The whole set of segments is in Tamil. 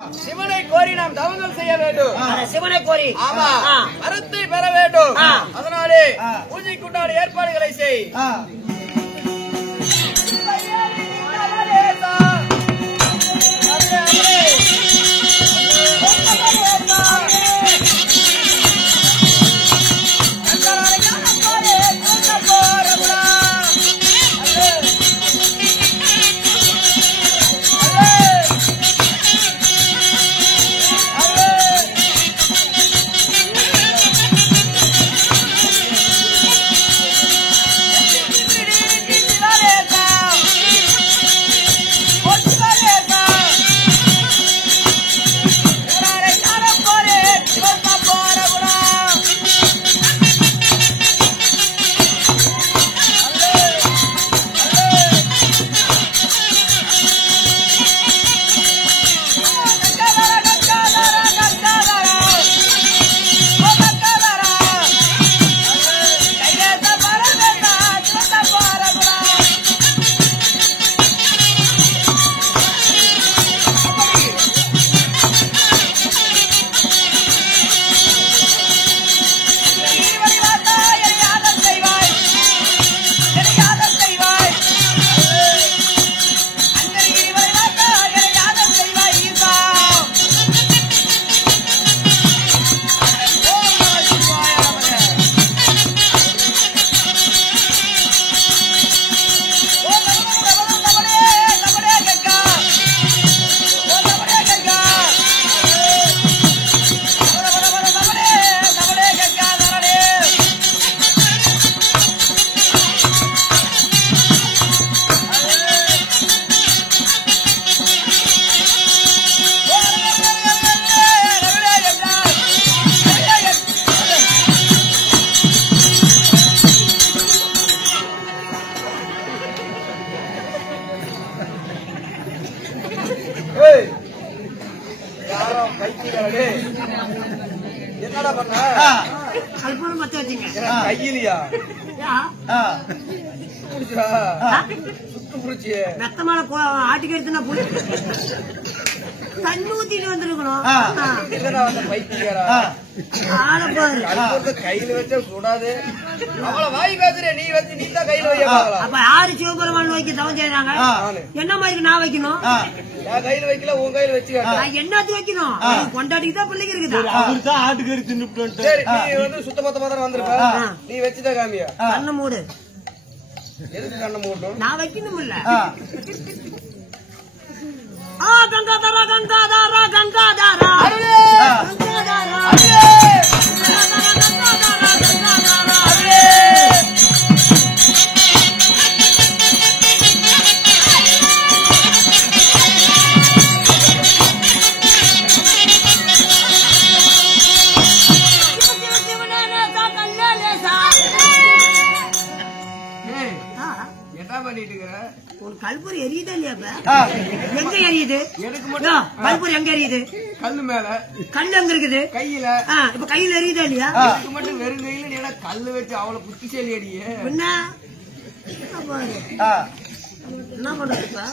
சிவனை கோரி நாம் தவங்கள் செய்ய வேண்டும். சிவனை கோரி ஆமா வரத்தை பெற வேண்டும். அதனாலே பூஜைக்குண்டான ஏற்பாடுகளை செய். என்னடா பண்ண கல்பனை பத்த வச்சீங்க கையிலியா மெத்தமான ஆட்டுக்கு எடுத்துனா புளி தண்ணி ஊத்திட்டு வந்திருக்கணும். கையில வச்சா கூடாது. அவ்வளவு வாய் பேசுறேன் நீ வச்சு நீ தான் கையில வைக்க. அப்ப யாரு சிவபெருமான் வைக்க தவம் செய்யறாங்க? என்ன மாதிரி நான் வைக்கணும்? நான் கையில வைக்கல உன் கையில வச்சுக்க. என்னத்து வைக்கணும்? கொண்டாடிக்கு தான் பிள்ளைங்க இருக்குது. அவருதான் ஆட்டுக்கறி தின்னு. சரி நீ வந்து சுத்தமொத்தமா தான் வந்திருக்க. நீ வச்சுதான் காமியா கண்ண மூடு. எதுக்கு கண்ண மூட்டும்? நான் வைக்கணும் இல்ல. கங்காதாரா கங்காதாரா கங்காதாரா கங்காதாரா கல்பூரி எரியுதா இல்லையா? எங்க எரியுது? எனக்கு மட்டும் கல்பூரி எங்க எரியுது? கல்லு மேல. கல்லு எங்க இருக்குது? கையில. இப்ப கையில எரியுதா இல்லையா? எனக்கு மட்டும் வெறும் கையில நீ கல்லு வச்சு அவ்வளவு புத்திசாலி அடியே. என்ன என்ன பண்றதுப்பா?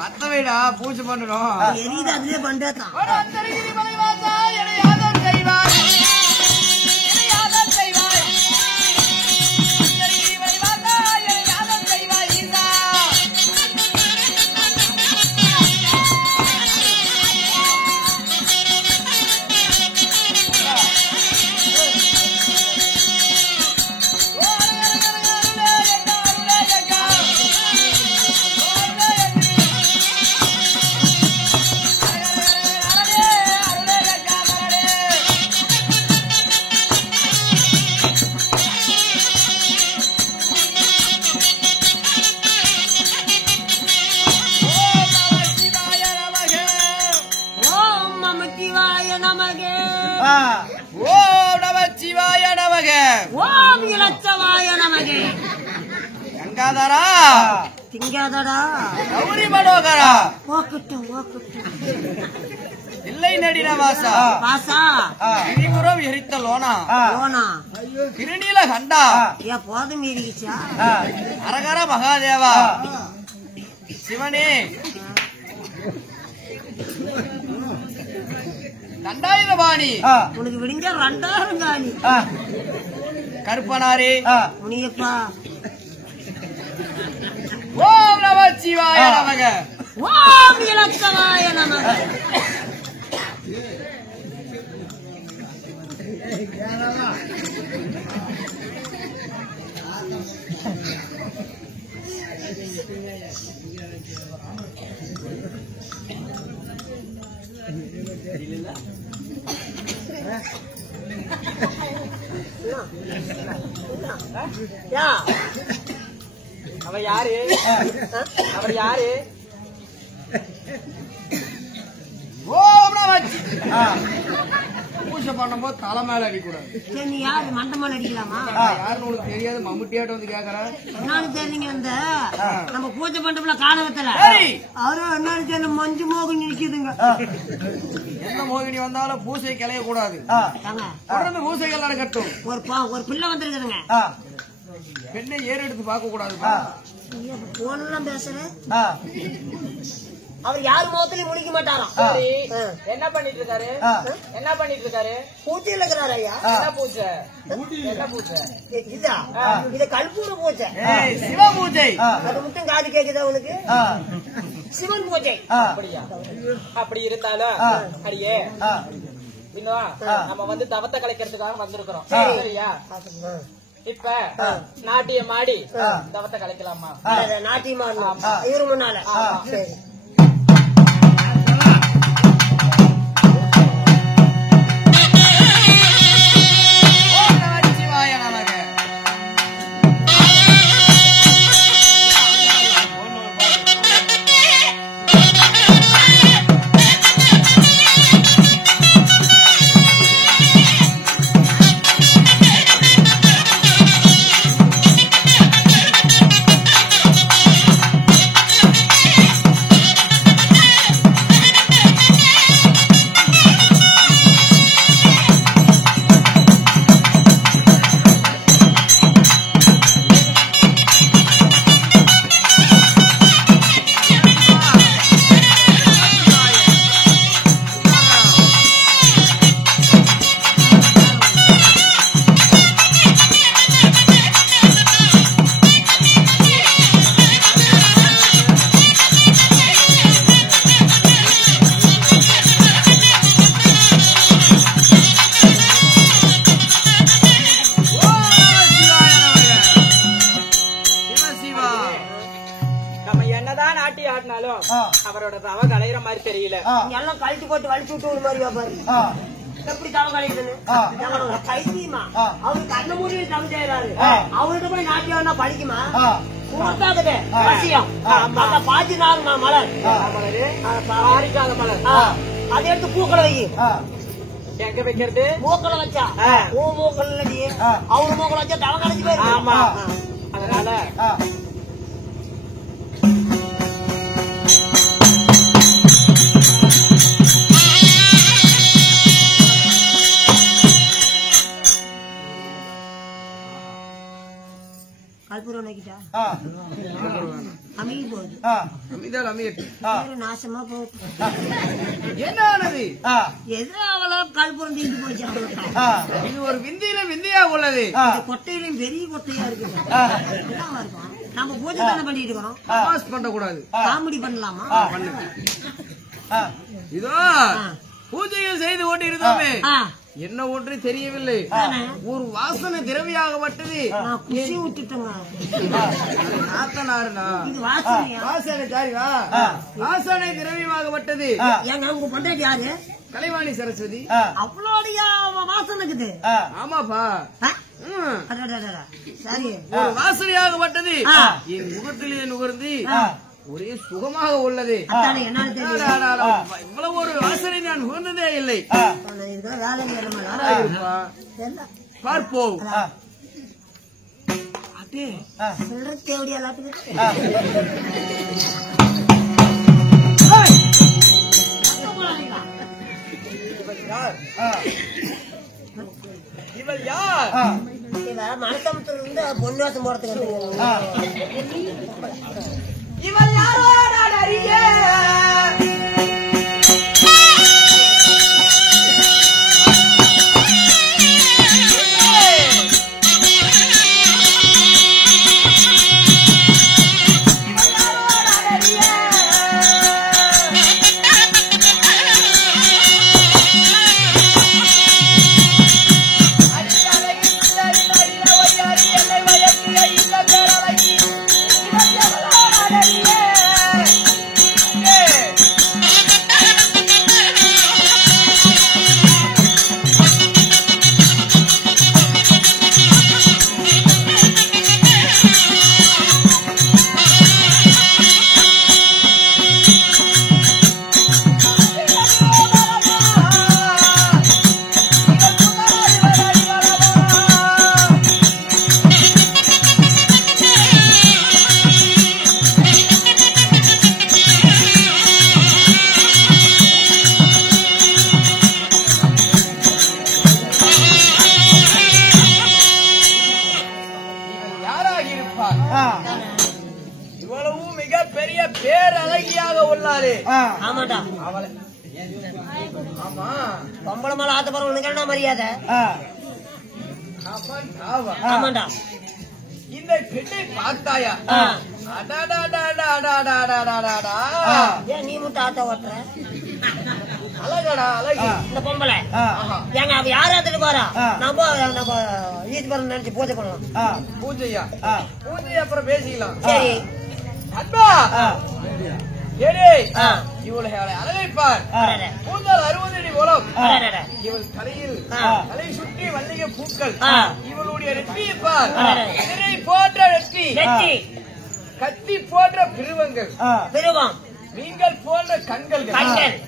மத்த வைடா பூஜை பண்ணணும். எரியுது அதுலயே பண்றதான். ஓம் நமச்சிவாய நமக. ஓம் இலச்சவாய நமக. கங்காதரா திங்காதடா கௌரி மனோகரா ஓகட்டும் ஓகட்டும். இல்லை நடின வாசா வாசா கிரிபுரம் எரித்த லோனா லோனா திருநீல கண்டா ஏன் போதும் மீறிச்சா அரகர மகாதேவா சிவனே தண்டாயுதபாணி உனக்கு விடிஞ்சா 2000 காணி. கருப்பனாரே முனியப்பா. ஓம் நமச்சிவாய நமக. ஓம் இலக்கவாய நமக. அவர் யாரு? அவர் யாரு? ஓம் நமச்சி. பூஜை பண்ணும்போது தலை மேல அடிக்கூடாது. நீ யாரு? மண்டமான அடிக்கலாமா? யாருன்னு உனக்கு தெரியாது. மம்முட்டியாட்ட வந்து கேக்குறேன். என்னன்னு தெரியுங்க? அந்த நம்ம பூஜை பண்றோம்ல காலகத்துல அவரும் என்னன்னு தெரியல மஞ்சு மோகன் நிக்குதுங்க. எந்த மோகினி வந்தாலும் பூசை கிளைய கூடாது. தொடர்ந்து பூசைகள் நடக்கட்டும். ஒரு பிள்ளை வந்திருக்குதுங்க. பெண்ணை ஏறெடுத்து பார்க்க கூடாது. போனெல்லாம் பேசுறேன். அவர் யாரு முகத்திலயும் முடிக்க மாட்டாராம். என்ன பண்ணிட்டு இருக்காரு? என்ன பண்ணிட்டு இருக்காரு? பூஜையில இருக்கிறாரு ஐயா. என்ன பூஜை? என்ன பூஜை? இதா இது கல்பூர பூஜை. சிவ பூஜை. அது மட்டும் காது கேக்குதா உனக்கு? சிவன் பூஜை. அப்படியா? அப்படி இருந்தாலும் அடியே இன்னும் நம்ம வந்து தவத்தை கலைக்கிறதுக்காக வந்திருக்கிறோம். சரியா? இப்ப நாட்டியம் ஆடி தவத்தை கலைக்கலாமா? நாட்டியமா இவரு முன்னால. சரி. அவரோட தவ கலையிற மாதிரி தெரியல. எல்லாம் கழிச்சு போட்டு வலிச்சு விட்டு ஒரு மாதிரி பாரு. எப்படி தவ கலையுதுன்னு கைதியுமா? அவரு கண்ண மூடி தவ செய்யறாரு. அவர்கிட்ட போய் நாட்டியம் படிக்குமா? கொடுத்தாக்குது அவசியம். பாத்தி நாள் மலர் பாரிக்காத மலர் அதை எடுத்து பூக்களை வை. எங்க வைக்கிறது? மூக்களை வச்சா மூக்கள் இல்லடி, அவரு மூக்களை வச்சா தவ கலைச்சு போயிரு. ஆமா, அதனால கல்பூரம் நக்கிட்டா அமைதி போகுது. நாசமா போகுது. என்ன ஆனது? எதிராவெல்லாம் கல்பூரம் தீண்டு போச்சு. இது ஒரு விந்தியிலும் விந்தியா உள்ளது. கொட்டையிலும் பெரிய கொட்டையா இருக்கு. இருக்கும். நம்ம பூஜை தானே பண்ணிட்டு இருக்கிறோம். பாஸ் பண்ண கூடாது. காமெடி பண்ணலாமா? இதோ பூஜைகள் செய்து கொண்டு இருந்தோமே, என்ன ஒன்று தெரியவில்லை. ஒரு வாசனை திரவியாகப்பட்டது. வாசனை திரவியமாகப்பட்டது. யாரு? கலைவாணி சரஸ்வதி. அவளோடைய வாசனை இருக்குது. ஆமாப்பா, சரி. ஒரு வாசனையாகப்பட்டது என் முகத்திலே நுகர்ந்து ஒரே சுகமாக உள்ளது. இவ்வளவு ஒரு வாசனை நான் நுகர்ந்ததே இல்லை. பார்ப்போம். இவள் யார்? மனசமத்திலிருந்து பொன்வாசம் போறதுக்கு இவள் யாரோ நான் அறிய தங்கியாக உள்ளாரே ஆமாடா அவளை ஆமா பொம்பளை மேல ஆத்தப்படுறவனுக்கு என்ன மரியாதை ஆமாண்டா இந்த பெண்ணை பார்த்தாயா ஏன் நீ மட்டும் ஆத்த ஓட்டுற அழகடா அழகு இந்த பொம்பளை ஏங்க அவ யாரும் எடுத்துட்டு போறா நம்ம ஈத்து பரம் நினைச்சு பூஜை பண்ணலாம் பூஜையா பூஜை அப்புறம் பேசிக்கலாம் சரி அன்பா இவளை அழகைப்பார் பூந்தால் 60 அடி மூலம் இவள் தலையில் தலை சுற்றி மல்லிகை பூக்கள் இவளுடைய நெற்றியை பார் இதனை போன்ற நெற்றி கத்தி போன்ற பிரிவங்கள் மீன்கள் போன்ற கண்கள்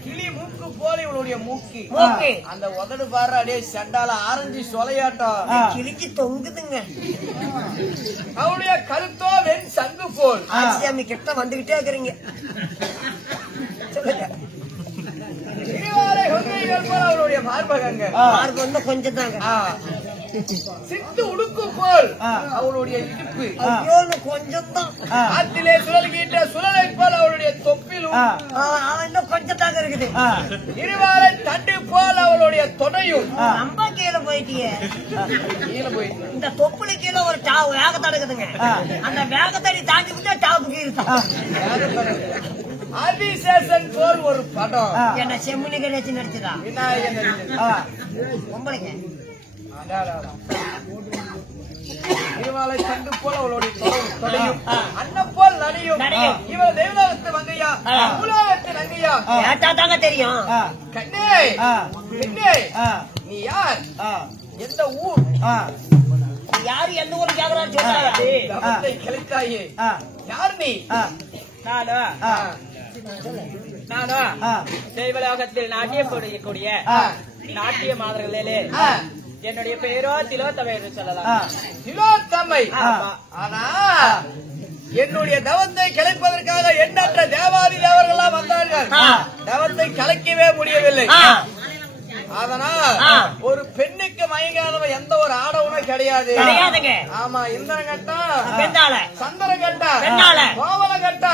கிளி மூக்கு போல இவளுடைய மூக்கு அந்த உதடு பாரு அடே சண்டால ஆரஞ்சு சொலையாட்டம் கிழிச்சு தொங்குதுங்க அவளுடைய கருத்தோ வெண் சங்கு போல் ஆட்சியாமி கிட்ட வந்துகிட்டே இருக்கிறீங்க அவளுடைய மார்பகங்கள் மார்பு கொஞ்சம் தாங்க சித்து உடுக்கு போல் அவளுடைய இடுப்பு கொஞ்சம் தான் ஆத்திலே சுழல்கின்ற சுழலை போல் அவளுடைய தொப்பிலும் இன்னும் கொஞ்சம் தாங்க இருக்குது இருவாரை தண்டு போல் அவளுடைய தொடையும் ரொம்ப கீழே போயிட்டியே கீழே போயிட்டு இந்த தொப்புளு கீழே ஒரு வேகத்தை எடுக்குதுங்க அந்த வேகத்தடி தாண்டி விட்டா டாப்பு கீழே ஆதிசேஷன் போல் ஒரு படம் என்ன செம்முனி கணேசி நடிச்சுதா விநாயகன் பொம்பளைங்க திருவாலை தண்டு போல அவளுடைய தொடையும் அண்ணன் போல் நடியும் இவள் தேவலோகத்து மங்கையா பூலோகத்து நங்கையா கேட்டா தாங்க தெரியும் கண்ணே கண்ணே நீ யார் எந்த ஊர் யாரு எந்த ஊர் கேக்குறான்னு சொல்றாங்க கிளைத்தாயே யார் நீ நானா தேவலோகத்தில் நாட்டியம் கூடிய நாட்டிய மாதர்களே என்னுடைய பெயரோ திலோத்தமை என்று சொல்லலாம். திலோத்தமை. ஆனா என்னுடைய தவத்தை கலைப்பதற்காக எண்ணற்ற தேவாதி தேவர்கள்லாம் வந்தார்கள். தவத்தை கலைக்கவே முடியவில்லை. அதனால் ஒரு பெண்ணுக்கு மயங்காதவன் எந்த ஒரு ஆடவனும் கிடையாது. ஆமா, இந்திரன் கட்டா, சந்திரன் கட்டா, கோவல கட்டா,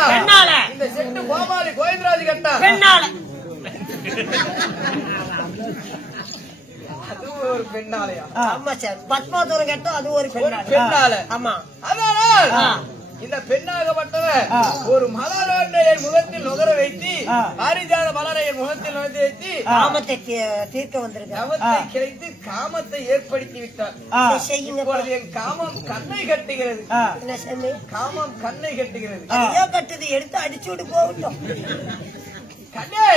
இந்த செட்டு கோமாளி கோவிந்தராஜ் கட்டா, அது ஒரு பெண்ணாலயா? ஆமா சார், பத்மாவதூரம் கட்டா அது ஒரு பெண்ணால. ஆமா, அதனால் இந்த பெண்ணாகப்பட்டவர் ஒரு மலரை முகத்தில் நுகர வைத்து, பாரிஜாத மலரை முகத்தில் நுகர்த்தி வைத்து காமத்தை தீர்க்க வந்திருக்க, தவத்தை கிடைத்து காமத்தை ஏற்படுத்தி விட்டார். இப்பொழுது என் காமம் கண்ணை கட்டுகிறது. காமம் கண்ணை கட்டுகிறது. ஐயோ கட்டுது, எடுத்து அடிச்சுட்டு போகட்டும். கண்ணே,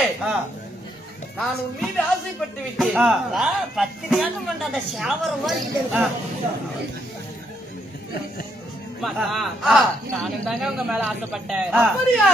நான் உன் மீது ஆசைப்பட்டு விட்டேன். 10 நேரம் அந்த சாவரம் மாதிரி நானும் தாங்க உங்க மேல ஆசைப்பட்டேன். அப்படியா?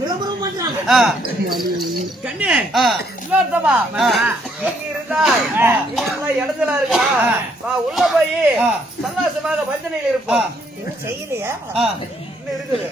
விளம்பரம் பண்றாங்க. கண்ணே இன்னொருத்தமா இங்க இருந்தா இவங்கெல்லாம் இடத்துல இருக்கா வா உள்ள போய் சந்தோஷமாக பஞ்சனையில் இருப்போம். செய்யலையா இன்னும் இருக்குது.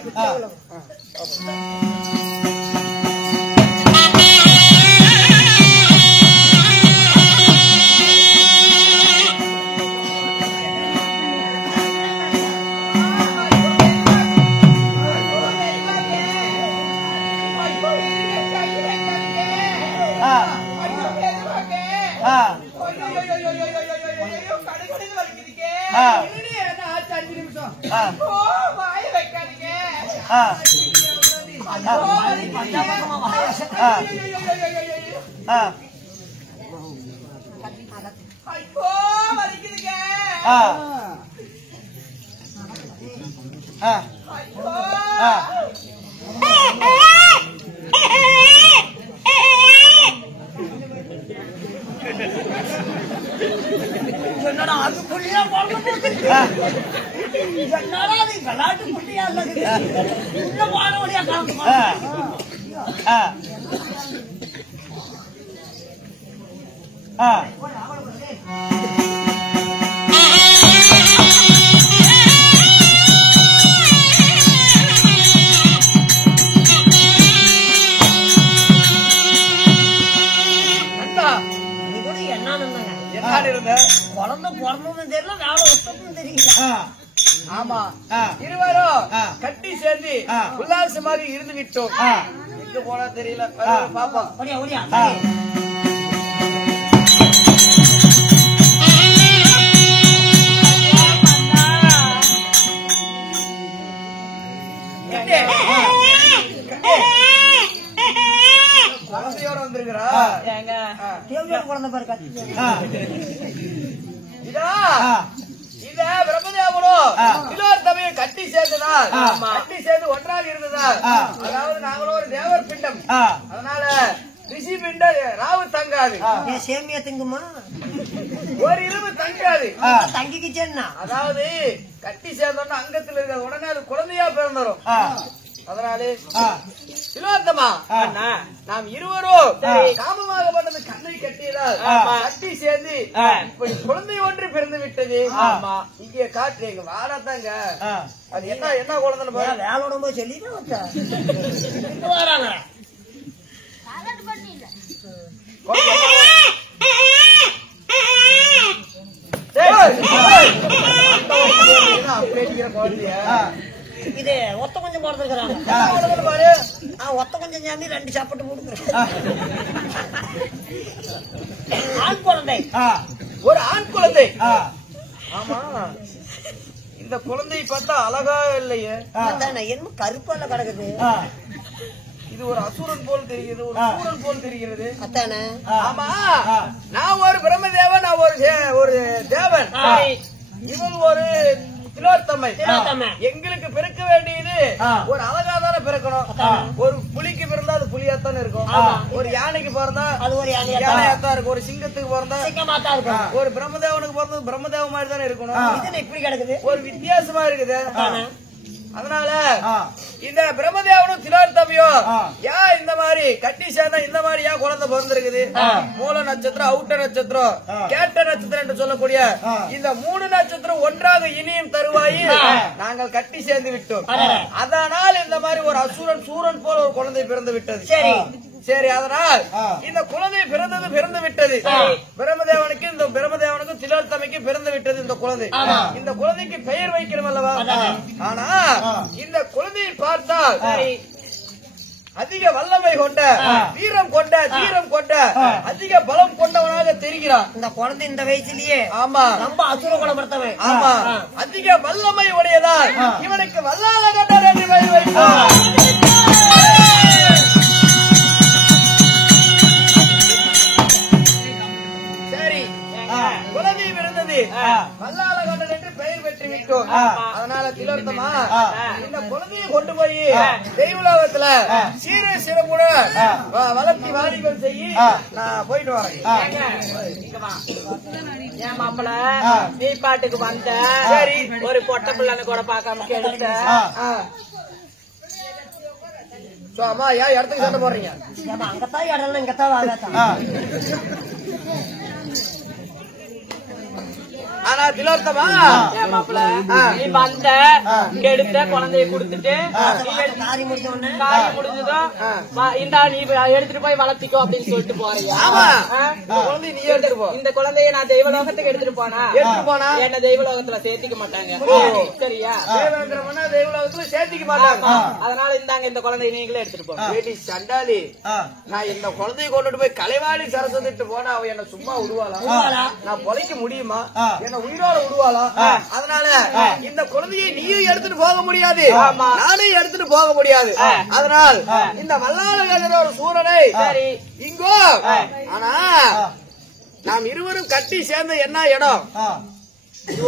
என்னடா அது புள்ளியா என்னடா அது விளையாட்டு புள்ளியா உள்ள பாட வழியா குழந்தை பிறந்ததும் தெரியல வேலை ஒத்தமும் தெரியல. ஆமா இருவரும் கட்டி சேர்ந்து உல்லாசமாக இருந்து விட்டோம். எங்க போனா தெரியல பாப்போம். ஓடியா ஓடியா குழந்தையோட வந்திருக்கிறா குழந்தை பாரு கட்டி இதா இத பிரம்மதேவனும் இன்னொரு தமையை கட்டி சேர்ந்ததால் கட்டி சேர்ந்து ஒன்றாக இருந்ததால் அதாவது நாங்களும் ஒரு தேவர் பிண்டம். அதனால ரிஷி பிண்டம் ராவு தங்காது. சேமியா திங்குமா ஒரு இரும்பு தங்காது தங்கிக்கிச்சேன்னா அதாவது கட்டி சேர்ந்தோன்னா அங்கத்துல இருக்க உடனே அது குழந்தையா பிறந்துரும். அதனாலே சிலோத்தமா நாம் இருவரும் காமமாகப்பட்டது கண்ணை கட்டியதால் கட்டி சேர்ந்து இப்படி குழந்தை ஒன்று பிறந்து விட்டது. இங்கே காட்டு எங்க வாடாதாங்க அது என்ன என்ன குழந்தைன்னு பாரு. வேலோட போய் சொல்லிட்டு வராங்க குழந்தைய இது ஒத்த கொஞ்சம் போடுறாங்க பாரு. ஒத்த கொஞ்சம் சாமி 2 சாப்பிட்டு போடுங்க. ஆண் குழந்தை ஒரு ஆண் குழந்தை. ஆமா இந்த குழந்தை பார்த்தா அழகா இல்லையே என்ன கருப்பால கிடக்குது. இது ஒரு அசுரன் போல் தெரிகிறது ஒரு சூரன் போல் தெரிகிறது. அத்தானே ஆமா நான் ஒரு பிரம்மதேவன் நான் ஒரு தேவன் இவன் ஒரு திலோத்தமை. எங்களுக்கு பிறக்க வேண்டியது ஒரு அழகாதான பிறக்கணும். ஒரு புலிக்கு பிறந்தா அது புலியாத்தானே இருக்கும். ஒரு யானைக்கு பிறந்தா அது ஒரு யானையாத்தான் இருக்கும். ஒரு சிங்கத்துக்கு பிறந்தா சிங்கமாத்தான் இருக்கும். ஒரு பிரம்மதேவனுக்கு பிறந்தது பிரம்மதேவ மாதிரி தானே இருக்கணும். இது இப்படி கிடக்குது ஒரு வித்தியாசமா இருக்குது. அதனால இந்த பிரம்மதேவனும் திலோத்தமையும் ஏன் இந்த மாதிரி கட்டி சேர்ந்தா இந்த மாதிரி ஏன் குழந்தை பிறந்திருக்குது. மூல நட்சத்திரம் அவுட்ட நட்சத்திரம் கேட்ட நட்சத்திரம் என்று சொல்லக்கூடிய இந்த 3 நட்சத்திரம் ஒன்றாக இனியும் தருவாயில் நாங்கள் கட்டி சேர்ந்து விட்டோம். அதனால் இந்த மாதிரி ஒரு அசுரன் சூரன் போல ஒரு குழந்தை பிறந்து விட்டது. சரி அதனால் இந்த குழந்தை பிறந்து விட்டது. பிரம்மதேவனுக்கும் திலோத்தமைக்கு பிறந்து விட்டது இந்த குழந்தை. இந்த குழந்தைக்கு பெயர் வைக்கணும் அல்லவா. ஆனா இந்த குழந்தையை பார்த்தால் அதிக வல்லமை கொண்ட வீரம் கொண்ட தீரம் கொண்ட அதிக பலம் கொண்டவனாக தெரிகிறான் இந்த குழந்தை இந்த வயசுலயே. ஆமா ரொம்ப அசுர குணப்படுத்தவன். ஆமா அதிக வல்லமை உடையதால் இவனுக்கு வல்லால கண்டர் என்று பெயர் வைத்தார். குழந்தை பிறந்தது வல்லால கண்டல் என்று பெயர் பெற்று விட்டோம். அதனால திலோத்தமா இந்த குழந்தையை கொண்டு போய் தெய்வலோகத்துல சீர சிறப்புட வளர்த்தி வாலிபம் செய்யி நான் போயிட்டு வரேன். ஏன் மாப்பிள நீ பாட்டுக்கு வந்த சரி ஒரு பொட்ட பிள்ளைன்னு கூட பாக்காம கேட்ட அம்மா ஏன் இடத்துக்கு சண்டை போடுறீங்க? அங்கத்தான் இடம் இங்கத்தான் வாங்கத்தான். ஆனா திலோத்தமா மாப்பிள நீ வந்த எடுத்த குழந்தைய குடுத்துட்டு காரி முடிஞ்ச உடனே காரியம் முடிஞ்சதும் இந்தா நீ எடுத்துட்டு போய் வளர்த்திக்கோ அப்படின்னு சொல்லிட்டு போறியா? குழந்தை நீ எடுத்துட்டு போ. இந்த குழந்தைய நான் தெய்வலோகத்துக்கு எடுத்துட்டு போனா என்ன தெய்வலோகத்துல சேர்த்திக்க மாட்டாங்க. சரியா? தெய்வலோகத்துல சேர்த்திக்க மாட்டாங்க. அதனால இந்தாங்க இந்த குழந்தைய நீங்களே எடுத்துட்டு போங்க. சண்டாலி நான் இந்த குழந்தைய கொண்டுட்டு போய் கலைவாணி சரசத்திட்டு போனா அவ என்ன சும்மா விடுவாளா? நான் பொழைக்க முடியுமா? என்ன உயிரோட விடுவாளா? அதனால இந்த குழந்தையை நீயும் எடுத்துட்டு போக முடியாது, நானும் எடுத்துட்டு போக முடியாது. அதனால் இந்த வல்லாள ஒரு சூரனை இங்கோ ஆனா நாம் இருவரும் கட்டி சேர்ந்த என்ன இடம்?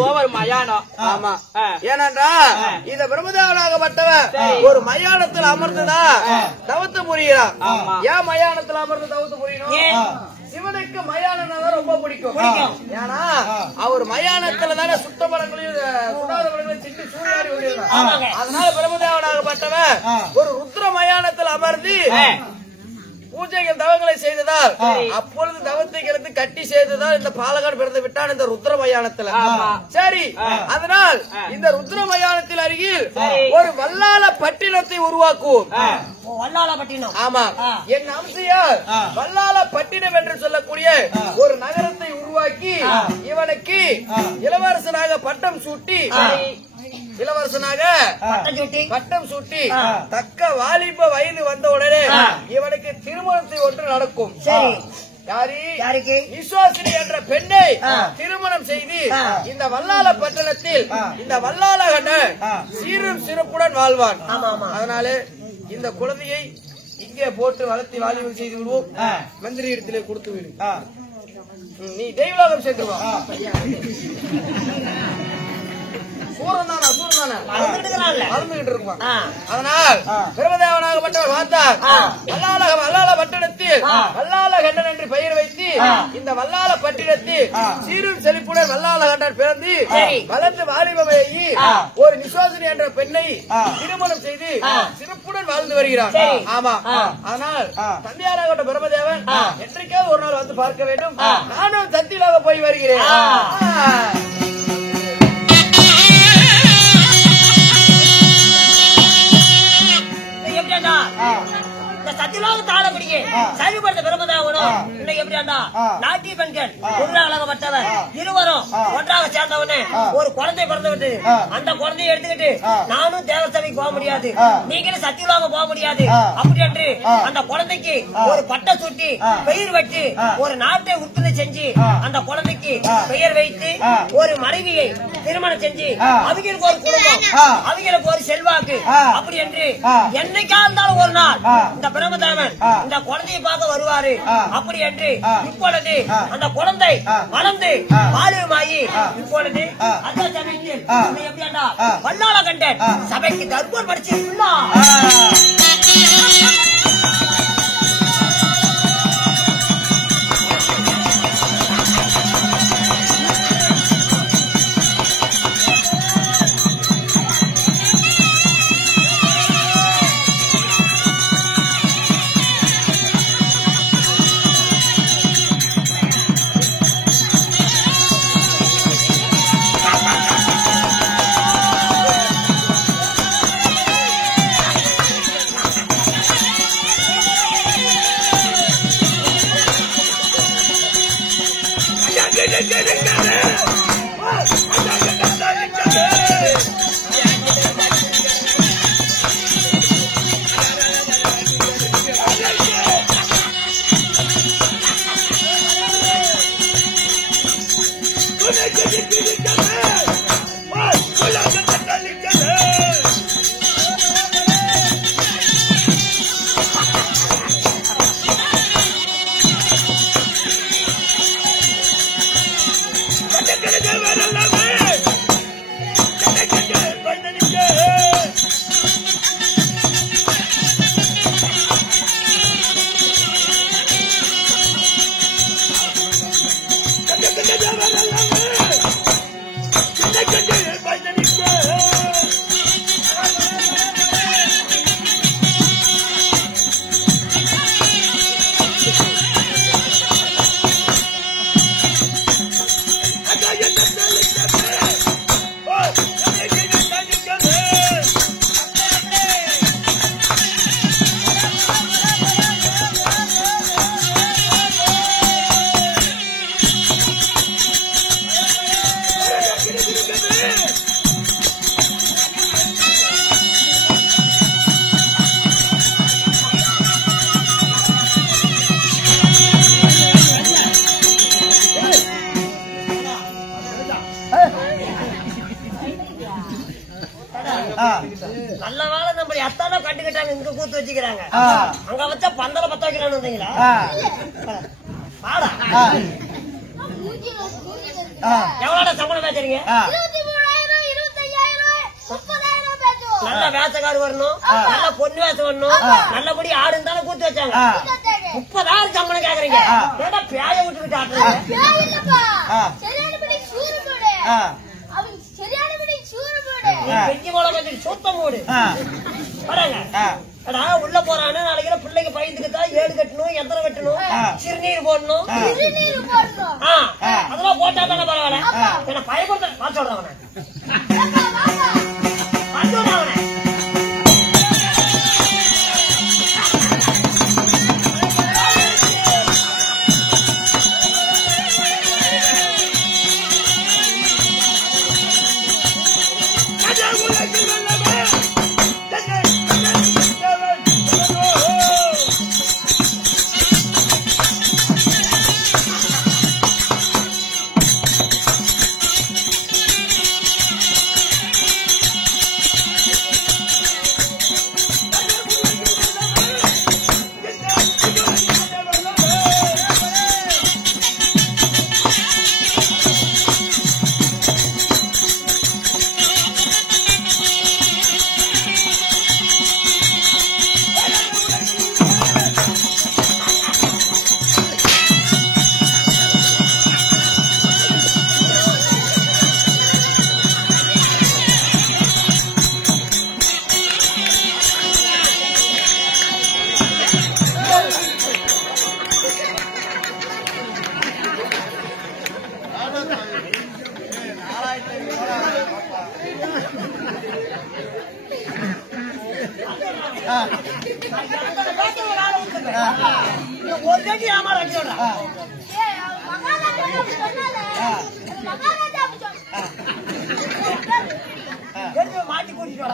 ஒரு மயானம். ஆமா, ஏனென்றா இந்த பிரம்மதேவனாகப்பட்டவன் ஒரு மயானத்தில் அமர்ந்துதான் தவத்து புரிகிறான். ஏன் மயானத்தில் அமர்ந்து தவத்து புரியணும்? சிவனுக்கு மயானம் ரொம்ப பிடிக்கும். ஏன்னா அவர் மயானத்துல தானே சுத்த படங்களையும் சுடாத படங்களையும் சிட்டு சூழ்நாடி வருகிறார். அதனால பிரம்மதேவனாகப்பட்டவன் ஒரு ருத்ர மயானத்தில் அமர்ந்து பூஜைகள் தவங்களை செய்ததால் அப்பொழுது தவத்தை கிடந்து கட்டி செய்ததால் இந்த பாலகாடு பிறந்து விட்டான் இந்த ருத்ர மயானத்துல. சரி, அதனால் இந்த ருத்ர மயானத்தில் அருகில் ஒரு வல்லாள பட்டினத்தை உருவாக்குவோம். வல்லாளப்பட்டினம். ஆமா, என் அம்சையார் வல்லாள பட்டினம் என்று சொல்லக்கூடிய ஒரு நகரத்தை உருவாக்கி இவனுக்கு இளவரசனாக பட்டம் சூட்டி இளவரசனாக பட்டம் சூட்டி தக்க வாலிப வயது வந்த உடனே இவனுக்கு திருமணத்தை ஒன்று நடக்கும். யாருக்கு? விசுவாசினி என்ற பெண்ணை திருமணம் செய்து இந்த வல்லாள பட்டணத்தில் இந்த வல்லாளகண்டன் சீரும் சிறப்புடன் வாழ்வான். அதனால இந்த குழந்தையை இங்கே போட்டு வளர்த்தி வாலிபம் செய்து விடுவோம். மந்திரி இடத்திலே கொடுத்து விடு. நீ தெய்வலோகம் சேர்த்துவா. அதனால் பிரம்மதேவனாகப்பட்டவர் பார்த்தார் வல்லாள பட்டணத்தில் வல்லாளகண்டன் என்று பெயர் வைத்து இந்த வல்லாள பட்டினத்தில் சீரும் செழிப்புடன் வல்லாளகண்டன் பிறந்து வளர்ந்து வாலிபமையி ஒரு விசுவாசினி என்ற பெண்ணை திருமணம் செய்து சிறப்புடன் வாழ்ந்து வருகிறார். ஆமா, ஆனால் தந்தையாராகப்பட்ட பிரம்மதேவன் என்றைக்காவது ஒரு நாள் வந்து பார்க்க வேண்டும். நானும் சத்தியிலாக போய் வருகிறேன். சத்தியலோக தாளப்படியே சரிபடுத்த பிரம்மதாவனும் இன்னைக்கு எப்படியாண்டா நாட்டிய பெண்கள் குருடாகப்பட்டவர் இருவரும் ஒன்றாக சேர்ந்தவனே ஒரு குழந்தை பிறந்து விட்டு அந்த குழந்தையை எடுத்துக்கிட்டு நானும் தேவசபைக்கு போக முடியாது, நீங்களும் சத்தியலோகம் போக முடியாது அப்படி என்று அந்த குழந்தைக்கு ஒரு பட்டை சுட்டி பெயர் வச்சு ஒரு நாட்டை உற்பத்தி செஞ்சு அந்த குழந்தைக்கு பெயர் வைத்து ஒரு மனைவியை திருமணம் செஞ்சு அவங்களுக்கு ஒரு குடும்பம், அவங்களுக்கு ஒரு செல்வாக்கு அப்படி என்று என்னைக்கா இருந்தாலும் ஒரு நாள் இந்த பிரம்மதேவன் இந்த குழந்தையை பார்க்க வருவாரு அப்படி என்று இப்பொழுது அந்த குழந்தை வளர்ந்து பாலியமாகி இப்பொழுது அந்த சமயத்தில் எப்படியாண்டா வல்லாளகண்டன் சபைக்கு தர்மம் படிச்சிருக்கா. அங்க வச்சா பந்தல பத்த வைக்கலாம்னு வந்தீங்களா? பாடா எவ்வளவு சம்பளம் பேசுறீங்க? நல்ல வேசக்காரு வரணும், நல்ல பொண்ணு வேசம் வரணும், நல்லபடி ஆடு இருந்தாலும் கூத்து வச்சாங்க. 30,000 சம்பளம் கேக்குறீங்க. பேய விட்டு ஆட்டுறீங்க. சுத்தம் மூடு உள்ள போறான்னு நாளைக்கு பிள்ளைக்கு பயந்துக்கிட்டா ஏடு கட்டணும், எந்திரம் கட்டணும், சிறுநீர் போடணும். அதெல்லாம் போட்டா தானே பரவாயில்ல. என்ன பயப்படுத்த பார்த்து அவனை அவனை மாட்டி கூட்டிட்டு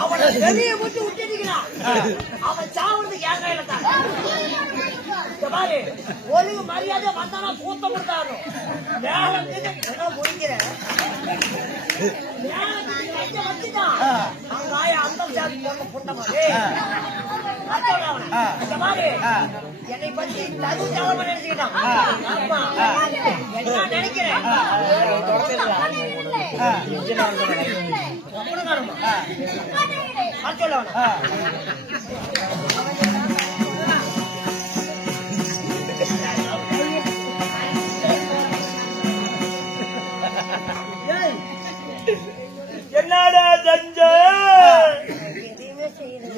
அவனை வெளியே விட்டு விட்டுட்டீங்களா? அவன் சாவுறது என் கையில தான். பாரு, ஒழுங்கு மரியாதை வந்தானா கூத்த முடித்தாரு. முடிக்கிறேன் வச்சுட்டான் அவங்க ஆய அந்த சாதி பொண்ணு புண்ட மாதிரி என்னை பத்தி தது சாவமா நினைச்சுக்கிட்டான். என்ன நினைக்கிறேன் என்ன என்னடா செஞ்ச? எதையுமே செய்யணும்.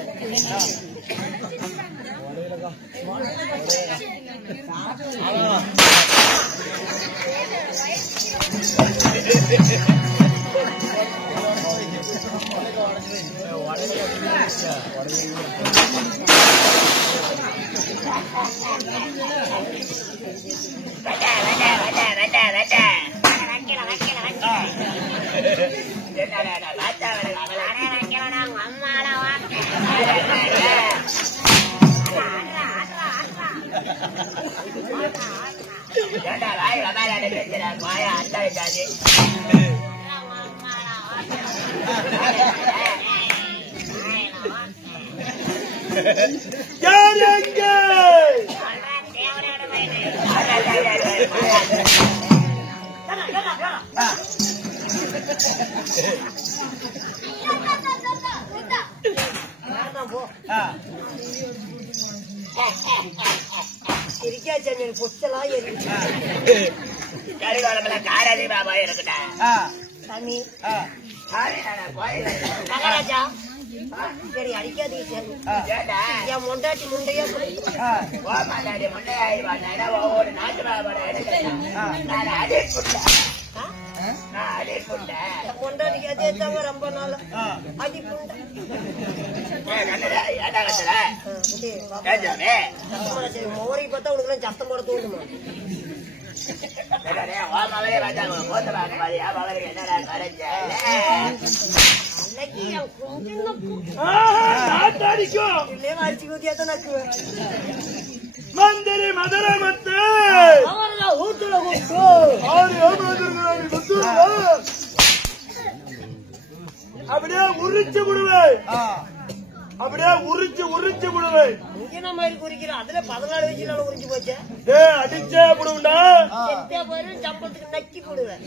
பொச்சலாம் மகாராஜா சரி அடிக்காதீங்க. என் முண்டாட்டி முண்டையா பொண்டாட்டிக்கு அதே தவிர ரொம்ப நாள் அடி மோரி பார்த்தா உனக்கு சத்தம் போட தோணுமா? மந்திரி மதுரமத்து அப்படியே உரிச்சு விடுவேன். அப்படியே உரிச்சு விடுவேன். இங்க மாதிரி குறிக்கிறோம். அதுல 14 வயசுல உரிச்சு போச்சு. அடிச்சே விடுவேன்டா. சம்பளத்துக்கு நக்கி போடுவேன்.